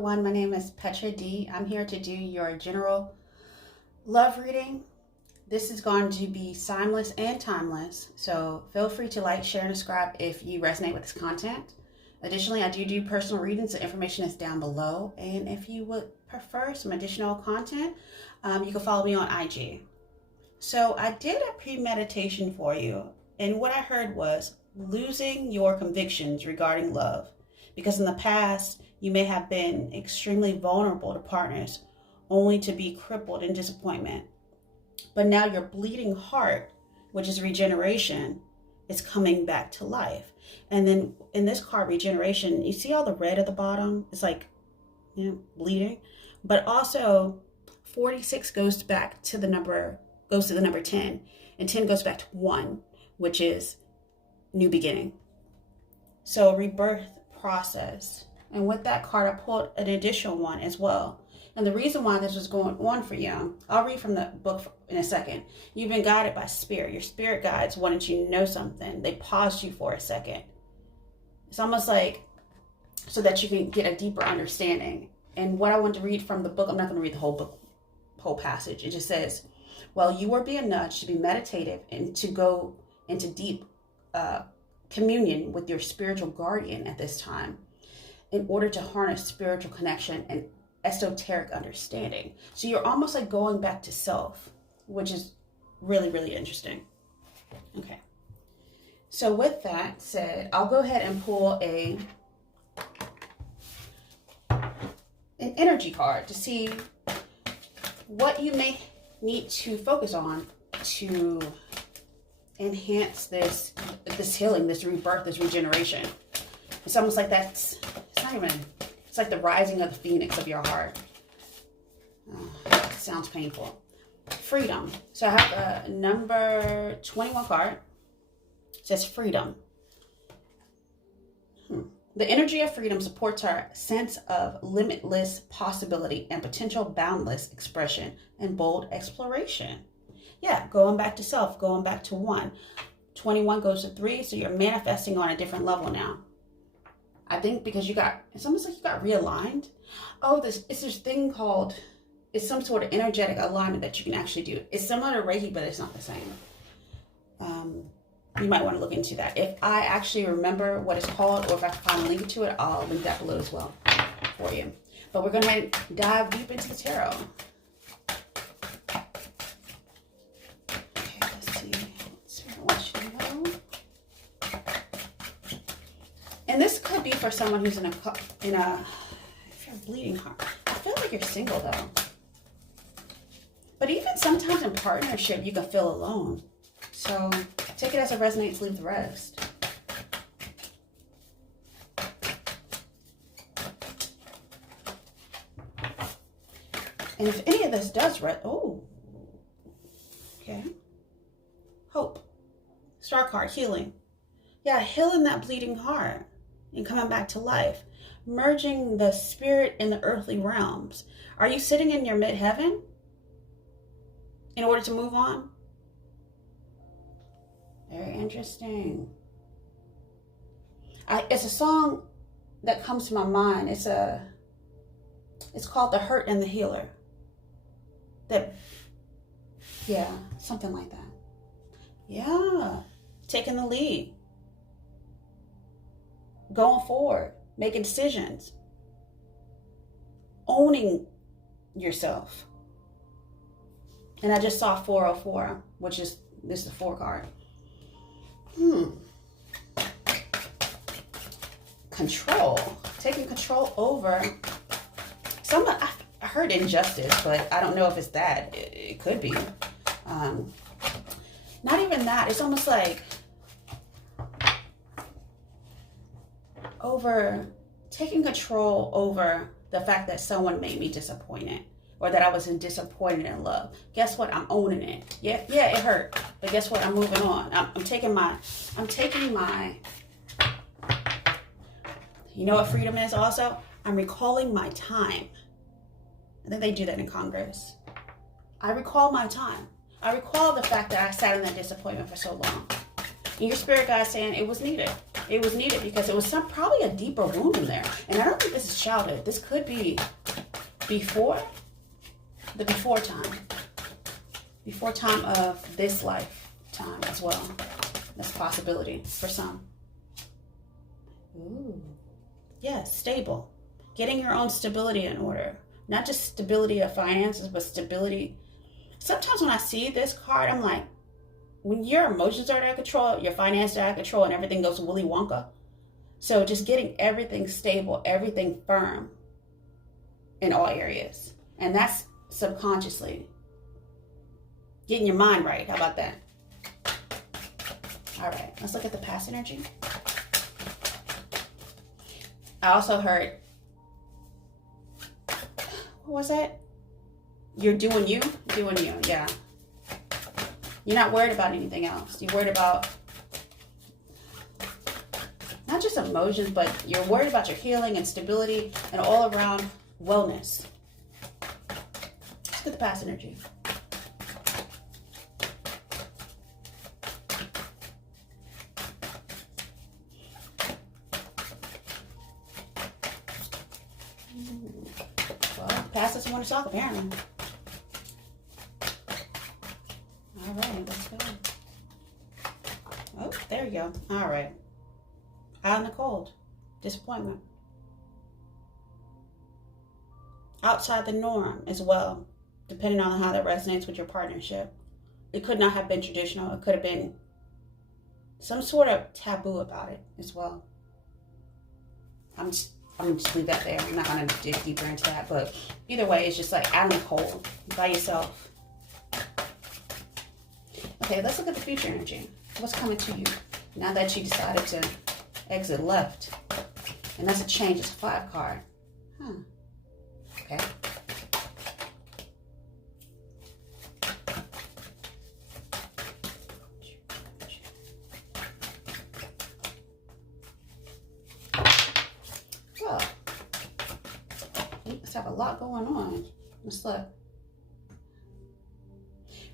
everyone. My name is Petra D. I'm here to do your general love reading. This is going to be timeless and timeless, so feel free to like, share, and subscribe if you resonate with this content. Additionally, I do personal readings. The information is down below, and if you would prefer some additional content, you can follow me on IG. So I did a pre-meditation for you, and what I heard was losing your convictions regarding love. Because in the past, you may have been extremely vulnerable to partners only to be crippled in disappointment. But now your bleeding heart, which is regeneration, is coming back to life. And then in this card, regeneration, you see all the red at the bottom? It's like, bleeding. But also 46 goes back to the number 10. And 10 goes back to 1, which is new beginning. So rebirth process. And with that card, I pulled an additional one as well. And the reason why this was going on for you, I'll read from the book in a second. You've been guided by spirit. Your spirit guides wanted you to know something. They paused you for a second. It's almost like so that you can get a deeper understanding. And what I want to read from the book, I'm not going to read the whole book, whole passage. It just says, well, you are being nudged to be meditative and to go into deep communion with your spiritual guardian at this time in order to harness spiritual connection and esoteric understanding. So you're almost like going back to self, which is really, really interesting. Okay. So with that said, I'll go ahead and pull an energy card to see what you may need to focus on to enhance this healing, this rebirth, this regeneration. It's almost like it's like the rising of the phoenix of your heart. It sounds painful. Freedom. So I have a number 21 card. It says freedom. The energy of freedom supports our sense of limitless possibility and potential boundless expression and bold exploration. Yeah, going back to self, going back to 1. 21 goes to 3, so you're manifesting on a different level now. I think because it's almost like you got realigned. Oh, it's this thing called, it's some sort of energetic alignment that you can actually do. It's similar to Reiki, but it's not the same. You might want to look into that. If I actually remember what it's called, or if I can find a link to it, I'll link that below as well for you. But we're going to dive deep into the tarot. And this could be for someone who's if you're bleeding heart. I feel like you're single though. But even sometimes in partnership, you can feel alone. So take it as it resonates, leave the rest. And if any of this does okay. Hope. Star card, healing. Yeah, healing that bleeding heart and coming back to life. Merging the spirit and the earthly realms. Are you sitting in your midheaven in order to move on? Very interesting. It's a song that comes to my mind. It's called The Hurt and the Healer. Something like that. Yeah, taking the lead. Going forward, making decisions, owning yourself. And I just saw 404, which is, this is the 4 card. Control, taking control over I heard injustice, but I don't know if it's that. It could be. Not even that. It's almost like taking control over the fact that someone made me disappointed, or that I was disappointed in love. Guess what? I'm owning it. Yeah, it hurt, but guess what? I'm moving on. I'm taking my, you know what freedom is also? I'm recalling my time. I think they do that in Congress. I recall my time. I recall the fact that I sat in that disappointment for so long. And your spirit guide saying it was needed. It was needed because it was probably a deeper wound in there. And I don't think this is childhood. This could be before time. Before time of this lifetime as well. That's a possibility for some. Ooh. Yes, stable. Getting your own stability in order. Not just stability of finances, but stability. Sometimes when I see this card, I'm like, when your emotions are out of control, your finances are out of control, and everything goes Willy Wonka. So just getting everything stable, everything firm in all areas. And that's subconsciously. Getting your mind right. How about that? All right, let's look at the past energy. I also heard, what was that? You're doing you? Doing you, yeah. You're not worried about anything else. You're worried about not just emotions, but you're worried about your healing and stability and all around wellness. Let's look at the past energy. Well, past doesn't want to talk, apparently. All right, let's go. Oh, there you go. All right. Out in the cold. Disappointment. Outside the norm as well, depending on how that resonates with your partnership. It could not have been traditional. It could have been some sort of taboo about it as well. I'm gonna just leave that there. I'm not gonna dig deeper into that, but either way, it's just like out in the cold by yourself. Okay, let's look at the future energy. What's coming to you now that you decided to exit left? And that's a change. It's a 5 card. Huh. Okay. Well, let's have a lot going on. Let's look.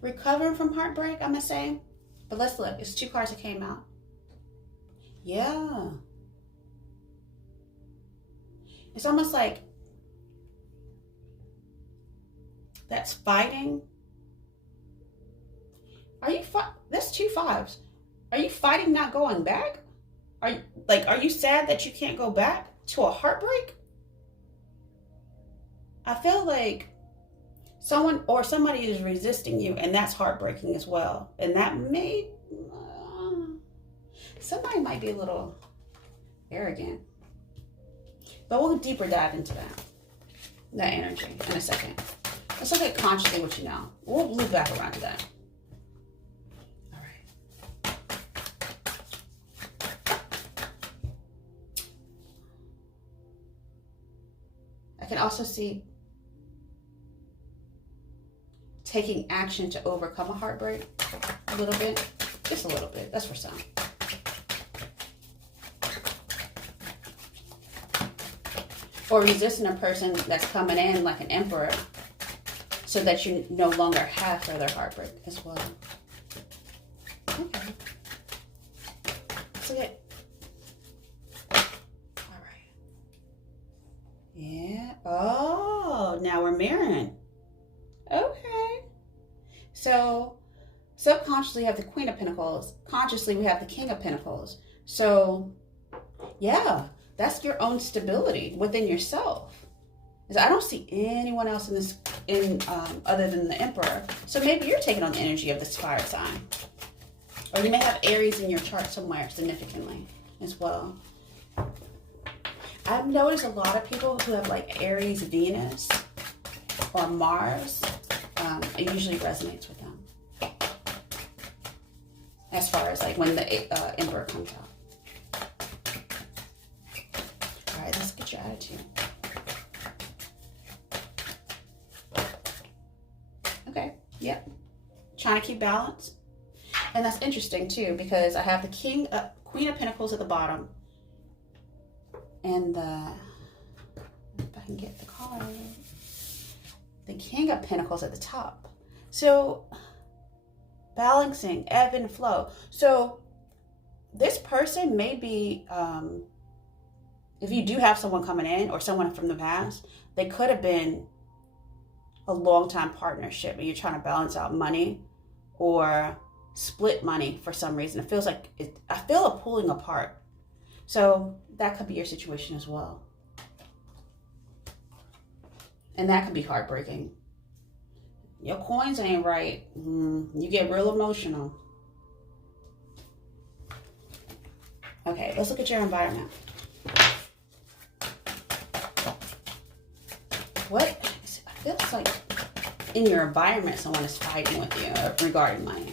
Recovering from heartbreak, I'm going to say. But let's look. It's 2 cards that came out. Yeah. It's almost like that's fighting. Are you that's 2 5s. Are you fighting not going back? Are you sad that you can't go back to a heartbreak? I feel like somebody is resisting you, and that's heartbreaking as well. And that may somebody might be a little arrogant. But we'll deeper dive into that energy in a second. Let's look at consciously what you know. We'll loop back around to that. All right. I can also see taking action to overcome a heartbreak a little bit. Just a little bit. That's for some. Or resisting a person that's coming in like an emperor so that you no longer have further heartbreak as well. Okay. So all right. Yeah. Oh, now we're mirroring. Okay. So subconsciously we have the Queen of Pentacles. Consciously we have the King of Pentacles. So yeah. That's your own stability within yourself. I don't see anyone else other than the Emperor. So maybe you're taking on the energy of this fire sign. Or you may have Aries in your chart somewhere significantly as well. I've noticed a lot of people who have like Aries, Venus, or Mars. It usually resonates with them. As far as like when the Emperor comes out. Let's get your attitude. Okay, yep. Trying to keep balance. And that's interesting too, because I have the Queen of Pentacles at the bottom. And if I can get the card, the King of Pentacles at the top. So balancing, ebb and flow. So this person may be, if you do have someone coming in or someone from the past, they could have been a long-time partnership and you're trying to balance out money or split money for some reason. It feels like, I feel a pulling apart. So that could be your situation as well. And that can be heartbreaking. Your coins ain't right. You get real emotional. Okay, let's look at your environment. What? It feels like in your environment someone is fighting with you regarding money.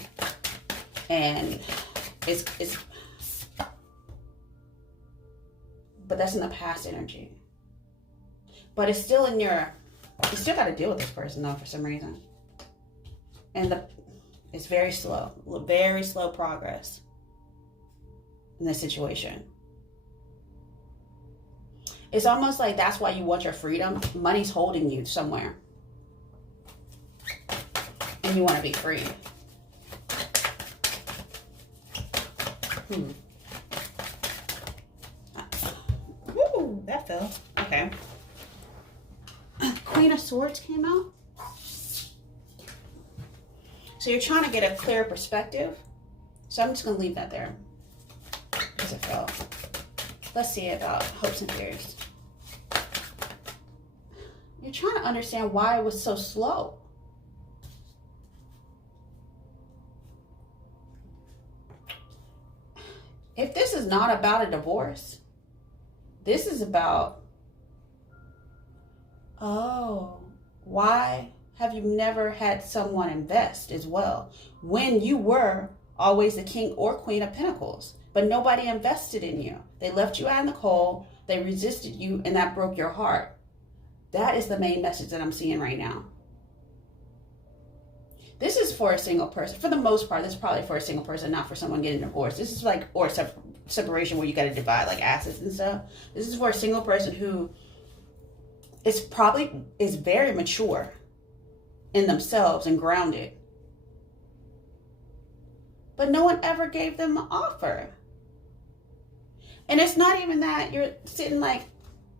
And it's but that's in the past energy. But it's still in your, you still got to deal with this person though for some reason. And it's very slow progress in this situation. It's almost like that's why you want your freedom. Money's holding you somewhere. And you want to be free. Ooh, that fell. Okay. Queen of Swords came out. So you're trying to get a clear perspective. So I'm just going to leave that there. Because it fell. Let's see about hopes and fears. You're trying to understand why it was so slow. If this is not about a divorce, this is about, oh, why have you never had someone invest as well? When you were always the king or queen of pentacles, but nobody invested in you. They left you out in the cold, they resisted you, and that broke your heart. That is the main message that I'm seeing right now. This is for a single person. For the most part, this is probably for a single person, not for someone getting divorced. This is like, or separation where you got to divide like assets and stuff. This is for a single person who is very mature in themselves and grounded. But no one ever gave them an offer. And it's not even that you're sitting like,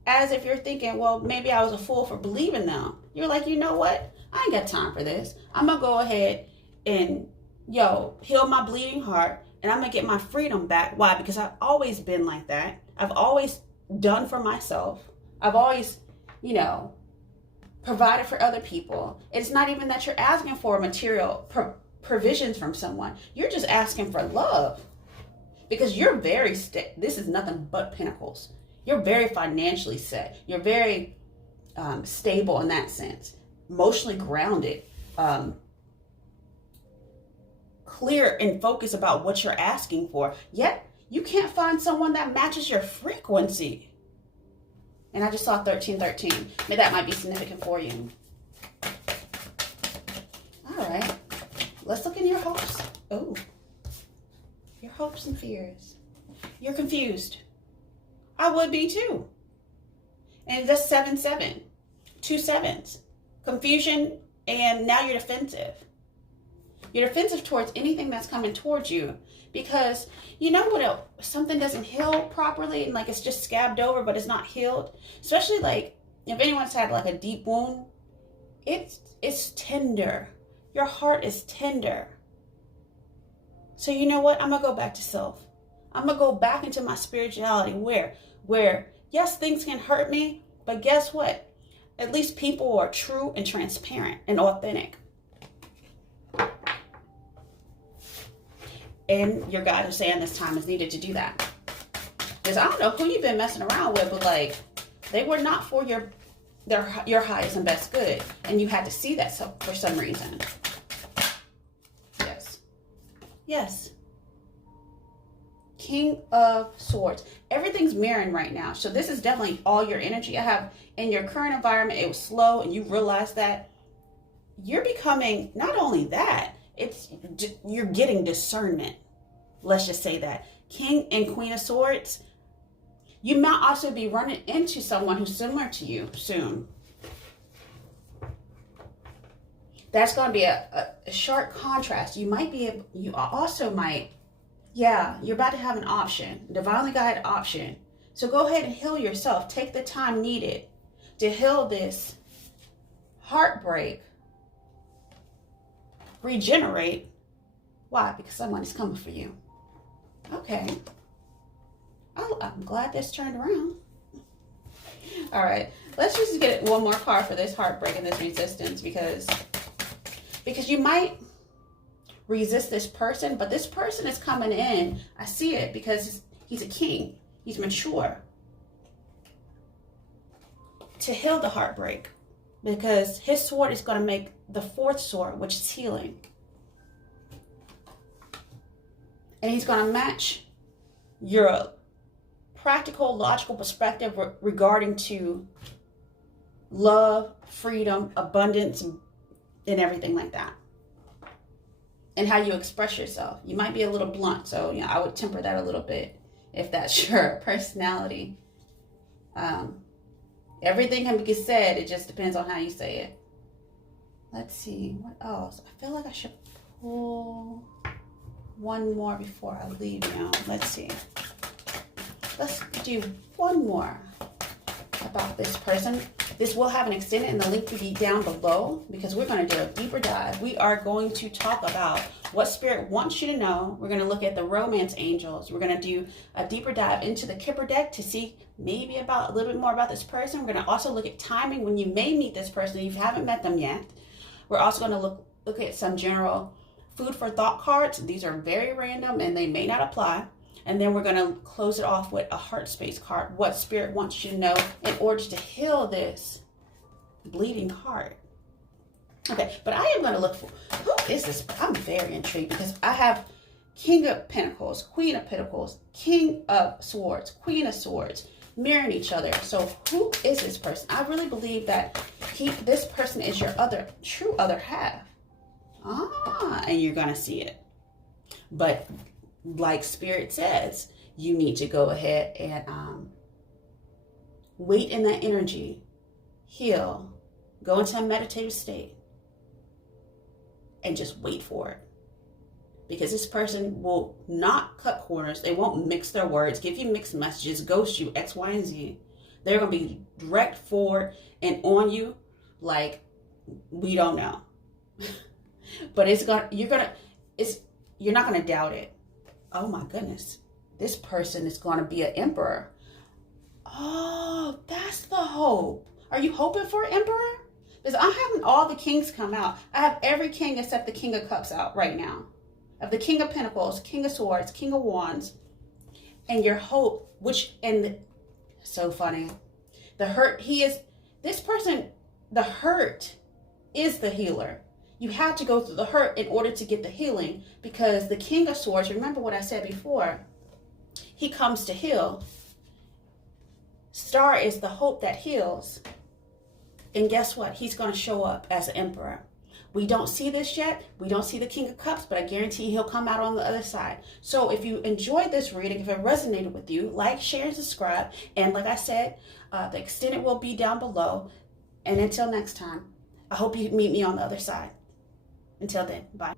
as if you're thinking, well, maybe I was a fool for believing them. You're like, you know what? I ain't got time for this. I'm going to go ahead and, heal my bleeding heart. And I'm going to get my freedom back. Why? Because I've always been like that. I've always done for myself. I've always, provided for other people. It's not even that you're asking for material provisions from someone. You're just asking for love. Because you're very, this is nothing but pentacles. You're very financially set. You're very stable in that sense. Emotionally grounded. Clear and focused about what you're asking for. Yet, you can't find someone that matches your frequency. And I just saw 1313. Maybe that might be significant for you. All right. Let's look in your hopes. Oh. Your hopes and fears. You're confused. I would be too. And that's 7-7. 2 sevens. Confusion, and now you're defensive. You're defensive towards anything that's coming towards you. Because you know what, something doesn't heal properly and like it's just scabbed over but it's not healed. Especially like if anyone's had like a deep wound, it's tender. Your heart is tender. So you know what? I'm going to go back to self. I'm going to go back into my spirituality where yes, things can hurt me, but guess what? At least people are true and transparent and authentic. And your guides are saying this time is needed to do that. Because I don't know who you've been messing around with, but like they were not for your highest and best good. And you had to see that for some reason. Yes. Yes. King of Swords. Everything's mirroring right now. So this is definitely all your energy. I have in your current environment, it was slow and you realize that you're becoming not only that, you're getting discernment. Let's just say that. King and Queen of Swords. You might also be running into someone who's similar to you soon. That's going to be a sharp contrast. You also might Yeah, you're about to have an option, divinely guided option. So go ahead and heal yourself. Take the time needed to heal this heartbreak. Regenerate. Why? Because someone is coming for you. Okay. Oh, I'm glad this turned around. All right. Let's just get one more card for this heartbreak and this resistance, because you might resist this person, but this person is coming in. I see it because he's a king. He's mature to heal the heartbreak, because his sword is going to make the fourth sword, which is healing. And he's going to match your practical, logical perspective regarding to love, freedom, abundance, and everything like that. And how you express yourself. You might be a little blunt, so I would temper that a little bit if that's your personality. Everything can be said, it just depends on how you say it. Let's see, what else? I feel like I should pull one more before I leave now. Let's see. Let's do one more about this person. This will have an extended, and the link will be down below, because we're going to do a deeper dive. We are going to talk about what Spirit wants you to know. We're going to look at the romance angels. We're going to do a deeper dive into the Kipper deck to see maybe about a little bit more about this person. We're going to also look at timing when you may meet this person if you haven't met them yet. We're also going to look at some general food for thought cards. These are very random and they may not apply. And then we're going to close it off with a heart space card. What Spirit wants you to know in order to heal this bleeding heart. Okay, but I am going to look for, who is this? I'm very intrigued, because I have King of Pentacles, Queen of Pentacles, King of Swords, Queen of Swords, mirroring each other. So who is this person? I really believe that this person is your true other half. And you're going to see it. But like Spirit says, you need to go ahead and wait in that energy, heal, go into a meditative state, and just wait for it. Because this person will not cut corners. They won't mix their words, give you mixed messages, ghost you, X, Y, and Z. They're going to be direct, forward, and on you like we don't know. But you're not going to doubt it. Oh my goodness. This person is going to be an emperor. Oh, that's the hope. Are you hoping for an emperor? Because I'm having all the kings come out. I have every king except the King of Cups out right now. I have the King of Pentacles, King of Swords, King of Wands. And your hope, so funny. The hurt, the hurt is the healer. You have to go through the hurt in order to get the healing, because the King of Swords, remember what I said before, he comes to heal. Star is the hope that heals. And guess what? He's going to show up as an emperor. We don't see this yet. We don't see the King of Cups, but I guarantee he'll come out on the other side. So if you enjoyed this reading, if it resonated with you, like, share, and subscribe. And like I said, the extended will be down below. And until next time, I hope you meet me on the other side. Until then, bye.